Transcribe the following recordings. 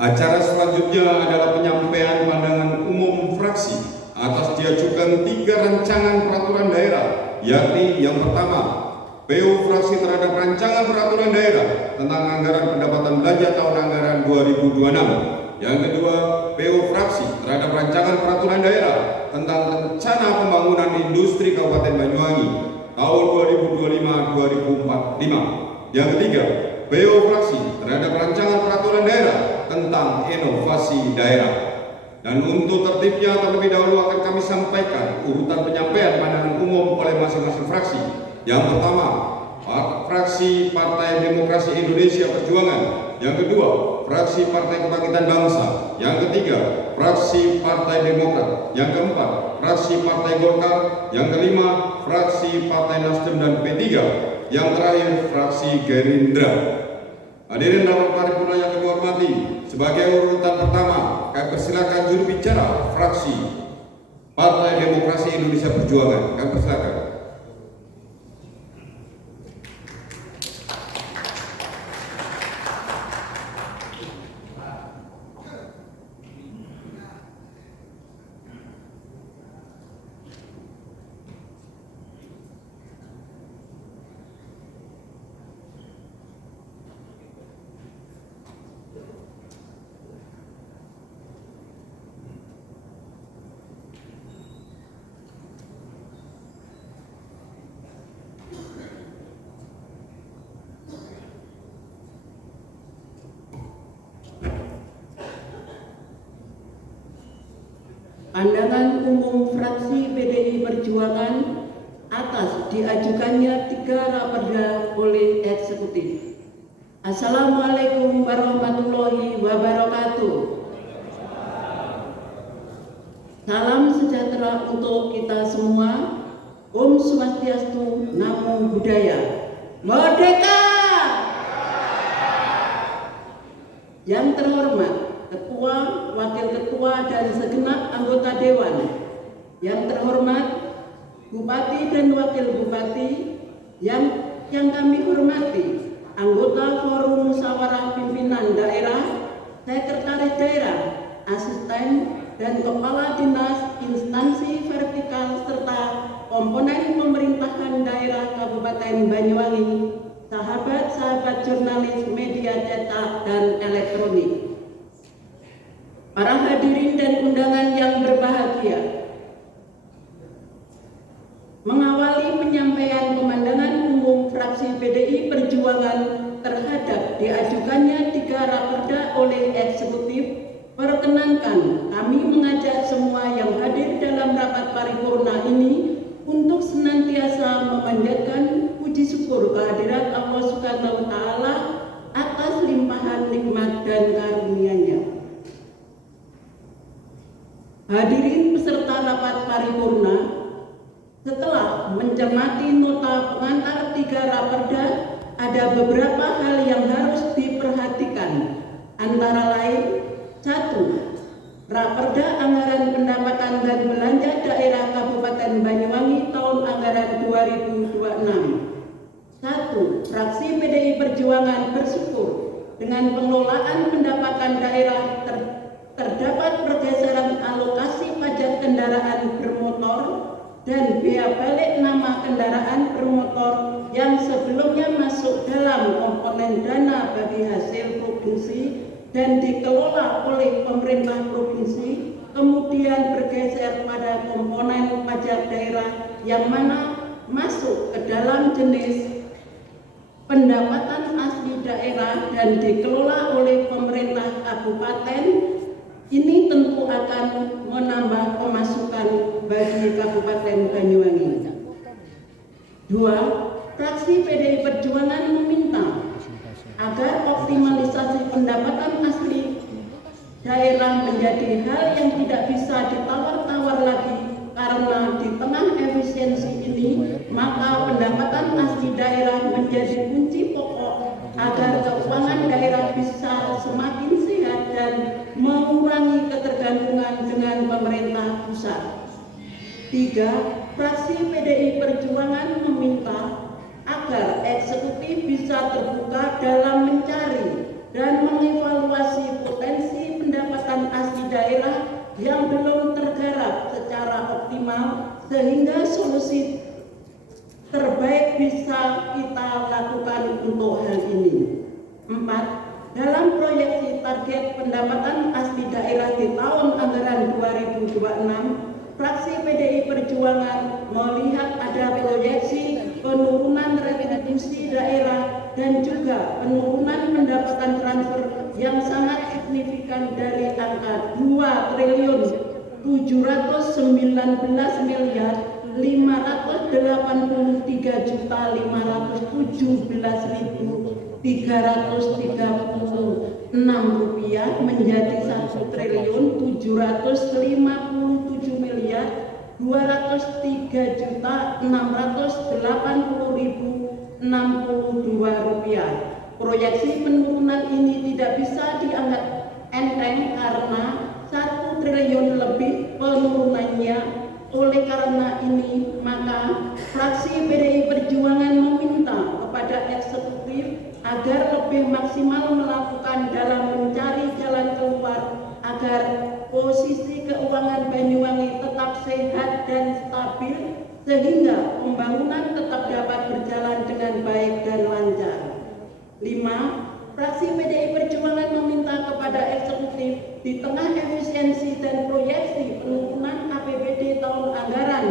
Acara selanjutnya adalah penyampaian pandangan umum fraksi atas diajukan 3 rancangan peraturan daerah, yakni yang pertama, PU fraksi terhadap rancangan peraturan daerah tentang anggaran pendapatan belanja tahun anggaran 2026. Yang kedua, PU fraksi terhadap rancangan peraturan daerah tentang rencana pembangunan industri Kabupaten Banyuwangi tahun 2025-2045. Yang ketiga, PU fraksi terhadap rancangan peraturan daerah tentang inovasi daerah. Dan untuk tertibnya terlebih dahulu akan kami sampaikan urutan penyampaian pandangan umum oleh masing-masing fraksi. Yang pertama, fraksi Partai Demokrasi Indonesia Perjuangan. Yang kedua, fraksi Partai Kebangkitan Bangsa. Yang ketiga, fraksi Partai Demokrat. Yang keempat, fraksi Partai Golkar. Yang kelima, fraksi Partai Nasdem dan P3. Yang terakhir, fraksi Gerindra. Hadirin rapat paripurna yang kami hormati, sebagai urutan pertama, kami persilakan juru bicara fraksi Partai Demokrasi Indonesia Perjuangan. Kami persilakan. Pandangan umum fraksi PDI Perjuangan atas diajukannya 3 raperda oleh eksekutif. Assalamualaikum warahmatullahi wabarakatuh. Salam sejahtera untuk kita semua. Om Swastiastu, Namo Buddhaya. Merdeka! Yang terhormat Ketua, Wakil Ketua, dan segenap anggota Dewan. Yang terhormat Bupati dan Wakil Bupati, yang kami hormati anggota Forum Musyawarah Pimpinan Daerah, Sekretaris Daerah, Asisten, dan Kepala Dinas Instansi Vertikal serta komponen pemerintahan daerah Kabupaten Banyuwangi, sahabat-sahabat jurnalis media cetak dan elektronik. Para hadirin dan undangan yang berbahagia, mengawali penyampaian pemandangan umum fraksi PDI Perjuangan terhadap diajukannya 3 raperda oleh eksekutif, perkenankan kami mengajak semua yang hadir dalam rapat paripurna ini untuk senantiasa memanjatkan puji syukur kehadirat Allah Subhanahu wa Ta'ala atas limpahan nikmat dan karunia-Nya. Hadirin peserta rapat paripurna, setelah mencermati nota pengantar 3 raperda, ada beberapa hal yang harus diperhatikan. Antara lain, 1. Raperda Anggaran Pendapatan dan Belanja Daerah Kabupaten Banyuwangi tahun anggaran 2026. 1. Fraksi PDI Perjuangan bersyukur dengan pengelolaan pendapatan daerah terdapat pergeseran alokasi pajak kendaraan bermotor dan bea balik nama kendaraan bermotor yang sebelumnya masuk dalam komponen dana bagi hasil provinsi dan dikelola oleh pemerintah provinsi, kemudian bergeser pada komponen pajak daerah yang mana masuk ke dalam jenis pendapatan asli daerah dan dikelola oleh pemerintah kabupaten. Ini tentu akan menambah pemasukan bagi Kabupaten Banyuwangi. 2. Fraksi PDI Perjuangan meminta agar optimalisasi pendapatan asli daerah menjadi hal yang tidak bisa ditawar-tawar lagi, karena di tengah efisiensi ini maka pendapatan asli daerah menjadi kunci pokok agar keuangan daerah bisa semakin sehat dan mengurangi ketergantungan dengan pemerintah pusat. 3. Fraksi PDI Perjuangan meminta agar eksekutif bisa terbuka dalam mencari dan mengevaluasi potensi target pendapatan asli daerah di tahun anggaran 2026, fraksi PDI Perjuangan melihat ada proyeksi penurunan retribusi daerah dan juga penurunan pendapatan transfer yang sangat signifikan dari angka 2.519.517.336 menjadi 1.757.680.062 rupiah. Proyeksi penurunan ini tidak bisa dianggap enteng karena 1 triliun lebih penurunannya. Oleh karena ini, maka fraksi PDI Perjuangan meminta kepada eksekutif agar lebih maksimal melakukan dalam mencari jalan keluar agar posisi keuangan Banyuwangi tetap sehat dan stabil sehingga pembangunan tetap dapat berjalan dengan baik dan lancar. 5. Fraksi PDI Perjuangan meminta kepada eksekutif di tengah efisiensi dan proyeksi penurunan APBD tahun anggaran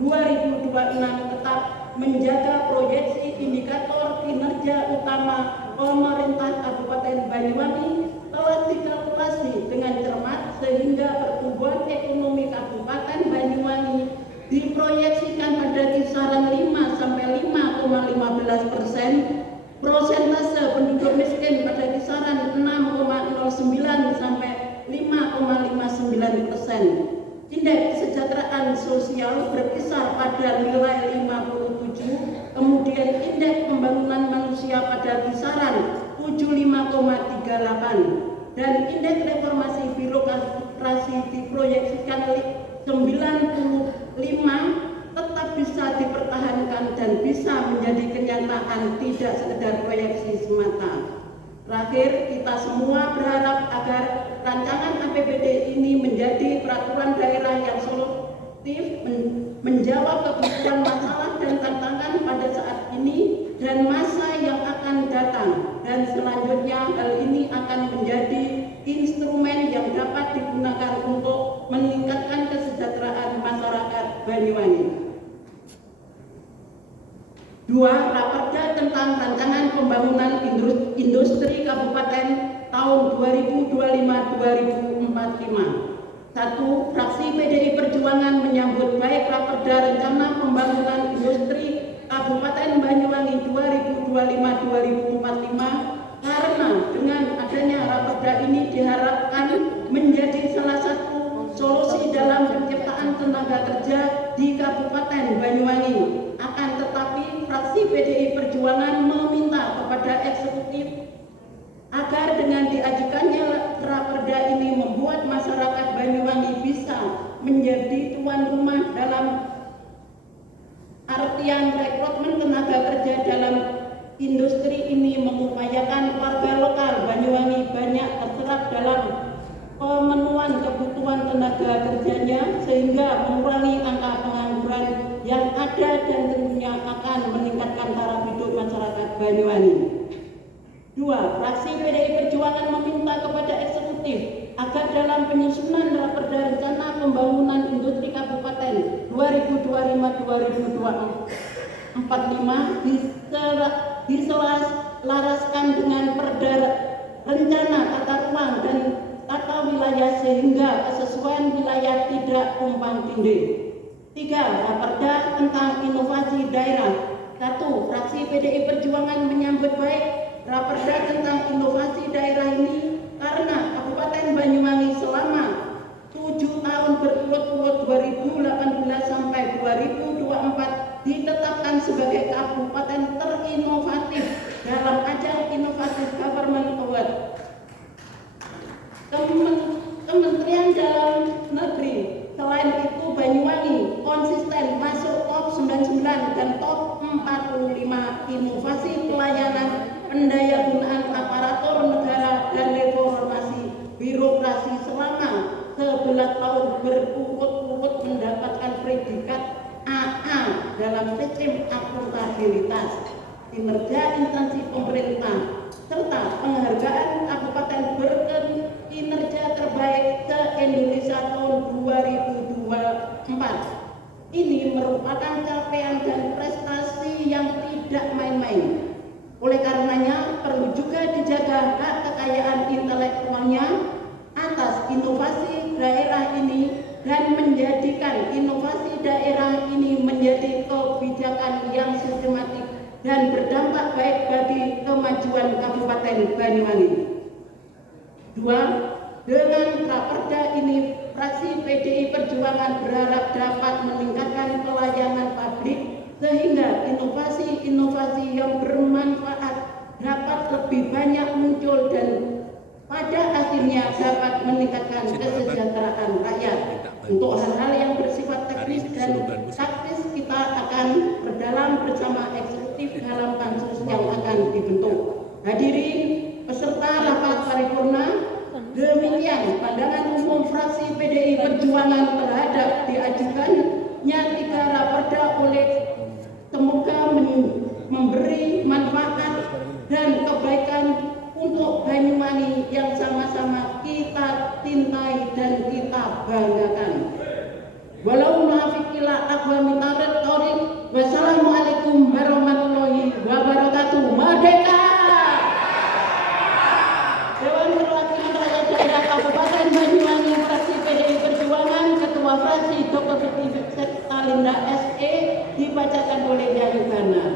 2026 tetap menjaga proyeksi indikator kinerja utama pemerintah Kabupaten Banyuwangi telah dikalkulasi dengan cermat sehingga pertumbuhan ekonomi Kabupaten Banyuwangi diproyeksikan pada kisaran 5 sampai 5,15%. Persentase penduduk miskin pada kisaran 6,09 sampai 5,59%. Indeks kesejahteraan sosial berkisar pada nilai 57, kemudian indeks pembangunan manusia pada kisaran 75,38 dan indeks reformasi birokrasi diproyeksikan 95 tetap bisa dipertahankan dan bisa menjadi kenyataan, tidak sekedar proyeksi semata. Terakhir, kita semua berharap agar rancangan APBD ini menjadi peraturan daerah yang solutif, menjawab kebutuhan masalah dan tantangan pada saat ini dan masa yang akan datang, dan selanjutnya hal ini akan menjadi instrumen yang dapat digunakan untuk meningkatkan kesejahteraan masyarakat Banyuwangi. 2. Raperda tentang rancangan pembangunan industri kabupaten tahun 2025-2045. 1. Fraksi PDI Perjuangan menyambut baik Raperda rencana pembangunan industri Kabupaten Banyuwangi 2025-2045 karena dengan adanya Raperda ini diharapkan menjadi salah satu solusi dalam penciptaan tenaga kerja di Kabupaten Banyuwangi. Akan tetapi fraksi PDI Perjuangan meminta kepada eksekutif agar dengan diajukannya Raperda ini membuat masyarakat Banyuwangi bisa menjadi tuan rumah dalam artian rekrutmen tenaga kerja dalam industri ini, mengupayakan warga lokal Banyuwangi banyak terserap dalam pemenuhan kebutuhan tenaga kerjanya sehingga mengurangi angka pengangguran yang ada dan tentunya akan meningkatkan taraf hidup masyarakat Banyuwangi. 2. Fraksi PDI Perjuangan meminta kepada eksekutif agar dalam penyusunan Raperda rencana pembangunan industri kabupaten 2025-2045 diselaraskan dengan perda rencana tata ruang dan tata wilayah sehingga kesesuaian wilayah tidak tumpang tindih. 3. Raperda tentang inovasi daerah. 1. Fraksi PDI Perjuangan menyambut baik Raperda tentang inovasi daerah ini karena Kabupaten Banyuwangi selama 7 tahun berturut-turut 2018 sampai 2024 ditetapkan sebagai kabupaten terinovatif dalam ajang Innovative Government Award. Kementerian Dalam Negeri. Selain itu, Banyuwangi konsisten masuk top 99 dan top 45 inovasi pelayanan pendayagunaan aparatur negara dan reformasi birokrasi selama 11 tahun berturut-turut mendapatkan predikat AA dalam sistem akuntabilitas kinerja instansi pemerintah serta penghargaan kabupaten merupakan capaian dan prestasi yang tidak main-main. Oleh karenanya perlu juga dijaga hak kekayaan intelektualnya atas inovasi daerah ini dan menjadikan inovasi daerah ini menjadi kebijakan yang sistematik dan berdampak baik bagi kemajuan Kabupaten Banyuwangi. 2. Dengan Raperda ini, fraksi PDI Perjuangan berharap dapat meningkatkan pelayanan publik sehingga inovasi-inovasi yang bermanfaat dapat lebih banyak muncul dan pada akhirnya dapat meningkatkan kesejahteraan rakyat. Untuk hal-hal yang bersifat teknis dan taktis kita akan berdalam bersama eksekutif dalam pansus yang akan dibentuk. Hadirin peserta rapat paripurna, demikian pandangan umum fraksi PDI Perjuangan terhadap diajukannya 3 raperda oleh semoga memberi manfaat dan kebaikan untuk Banyuwangi yang sama-sama kita cintai dan kita banggakan. Walau munafiqila aqwa mintaret taurik. Wassalamualaikum warahmatullahi wabarakatuh. Merdeka! Dewan Perwakilan Rakyat Daerah Kabupaten Banyuwangi fraksi PDI Perjuangan, Ketua Fraksi Dr. Sekta Linda SE dibacakan oleh Yai Banar.